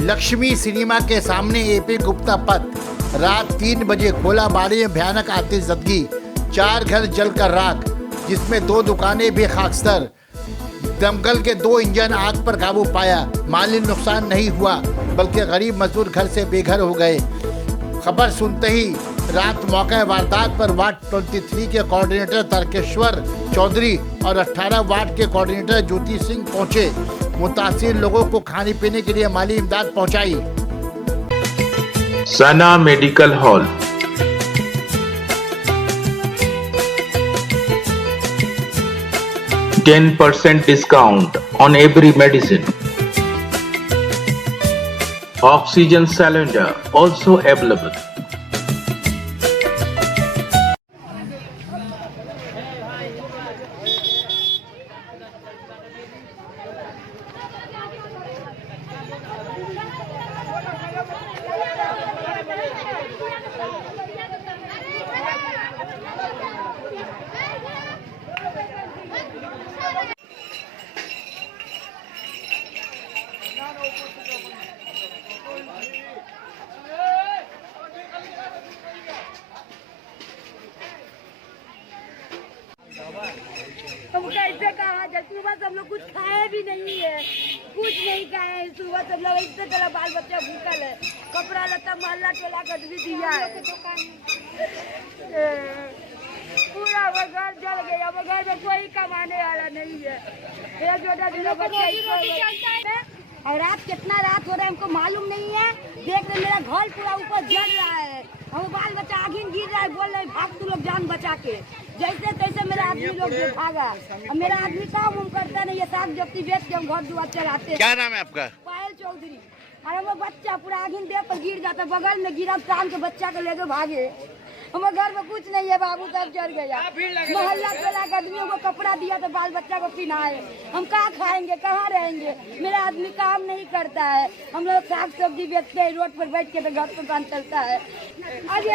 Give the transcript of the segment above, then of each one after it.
Lakshmi cinema के सामने AP Gupta पथ रात 3 बजे खोला बाड़ी में भयानक आतिशबाजी, 4 घर जलकर राख, जिसमें 2 दुकानें भी खाकस्तर। दमकल के 2 इंजन आग पर काबू पाया। माली नुकसान नहीं हुआ, बल्कि गरीब मजदूर घर से बेघर हो गए। खबर सुनते ही रात मौके वारदात पर वार्ड 23 के कोऑर्डिनेटर तारकेश्वर चौधरी और 18 वार्ड के कोऑर्डिनेटर ज्योति सिंह पहुंचे। मुतासिर लोगों को खाने पीने के लिए माली इमदाद पहुंचाई। सना medical hall, %10 discount on every medicine. Oxygen cylinder also available. हम कैसे कहा जाए, सुबह सब लोग कुछ खाए भी नहीं है, कुछ नहीं खाए। सुबह सब लोग इससे तरह बाल बच्चा भूखल है, कपड़ा लत्ता मोहल्ला टोला कर भी दिया है। पूरा वो घर जल गया, वो घर में कोई कमाने वाला नहीं है। और रात कितना रात हो रहा है हमको मालूम नहीं है। देख रहे मेरा घर पूरा ऊपर जल रहा है, हम बाल बच्चा आगे गिर रहा है, बोल रहे भाग तू लोग जान बचा के। जैसे तैसे मेरा आदमी लोग भागा। अब मेरा आदमी काम हम करता नहीं है, साग जब्ती बेच के हम घर दुआर चलाते हैं। क्या नाम है आपका? पायल चौधरी। अरे वो बच्चा पूरा आगे दे पर गिर जाता, बगल में गिरा, शाम के बच्चा को लेके भागे। हमारे घर में कुछ नहीं है, बाबू सब जल गया। मोहल्ला टोला के आदमियों को कपड़ा दिया तो बाल बच्चा को पिनाए, हम कहाँ खाएंगे, कहाँ रहेंगे। मेरा आदमी काम नहीं करता है, हम लोग साग सब्जी बेचते हैं, रोड पर बैठ के तो घर दुकान चलता है।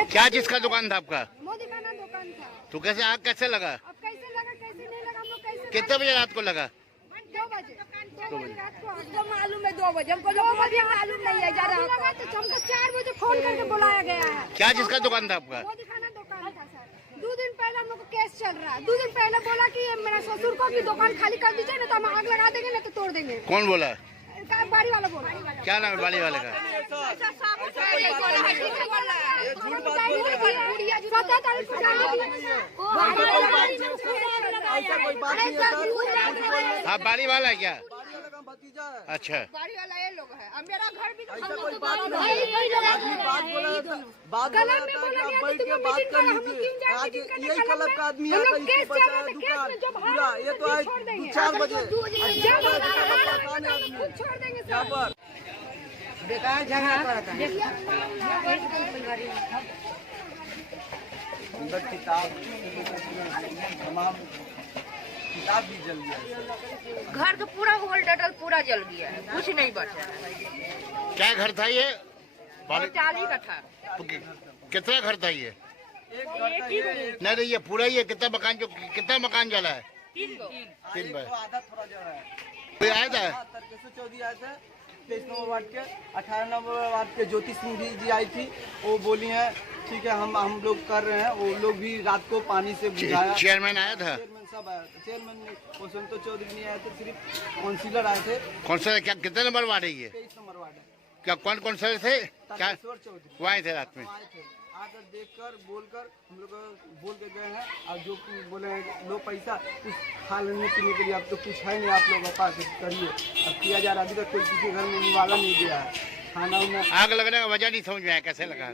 क्या जिसका दुकान था आपका? मोदी का ना दुकान था। तो कैसे आग कैसे लगा? अब कैसे लगा कैसे नहीं लगा, हम लोग कैसे। कितने बजे रात को लगा? 2 बजे रात को। हमको मालूम है 2 बजे, हमको 2 बजे मालूम नहीं है ज्यादा। हमको 4 बजे फोन करके बुलाया गया है। क्या जिसका दुकान था आपका? मोदी खाना दुकान था सर। 2 दिन पहले हम लोग को केस चल रहा है। 2 दिन पहले बोला कि मेरा ससुर को भी दुकान खाली कर दीजिए, ना तो हम आग लगा देंगे, ना तो तोड़ देंगे। कौन बोला? बाड़ी वाला बोला। क्या नाम है बाड़ी वाले का? 17 तारीख को हाँ बाड़ी वाला है क्या? अच्छा, बाड़ी वाला ये लोग है। अब मेरा घर भी गलत में बोला गया कि तुम मीटिंग करो, हम लोग 3 आज यही क्लब का आदमी है, केस चल रहा है, केस में जो पूरा ये तो आज 4 बजे छोड़ देंगे सर। बेकार झगड़ा करता है। अंदर किताब तमाम किताब भी जल गया। घर का पूरा होल टटल पूरा जल गया है, कुछ नहीं बचा है। क्या घर था ये? 40 का था। कितना घर था ये? नहीं, ये पूरा ही है। कितना मकान जला है? 3 बार। आधा थोड़ा जल रहा है। कोई आया था? तारकेश्वर चौधरी आए थे 23 नंबर वार्ड के, 18 नंबर वार्ड के ज्योति सिंह जी आई थी। वो बोली है ठीक है हम लोग कर रहे हैं। वो लोग भी रात को पानी से बुझाया। चेयरमैन आया था? चेयरमैन सब आया था। चेयरमैन वसंतो चौधरी नहीं आए थे, सिर्फ काउंसिलर आए थे। कौन क्या कितने नंबर वार्ड है ये? 23 नंबर वार्ड है। क्या कौन कौन थे? क्या तारकेश्वर चौधरी वो आए थे रात में? आए थे, आकर देखकर बोलकर हम लोग बोल के गए हैं। और जो बोले लो पैसा कुछ खा लेने पीने के लिए, अब तो कुछ है नहीं, आप लोग पास करिए। अब किया जा रहा, अभी तक कोई किसी घर में निवाला नहीं गया है। खाना उना आग लगने का वजह नहीं समझ में आया, कैसे लगा?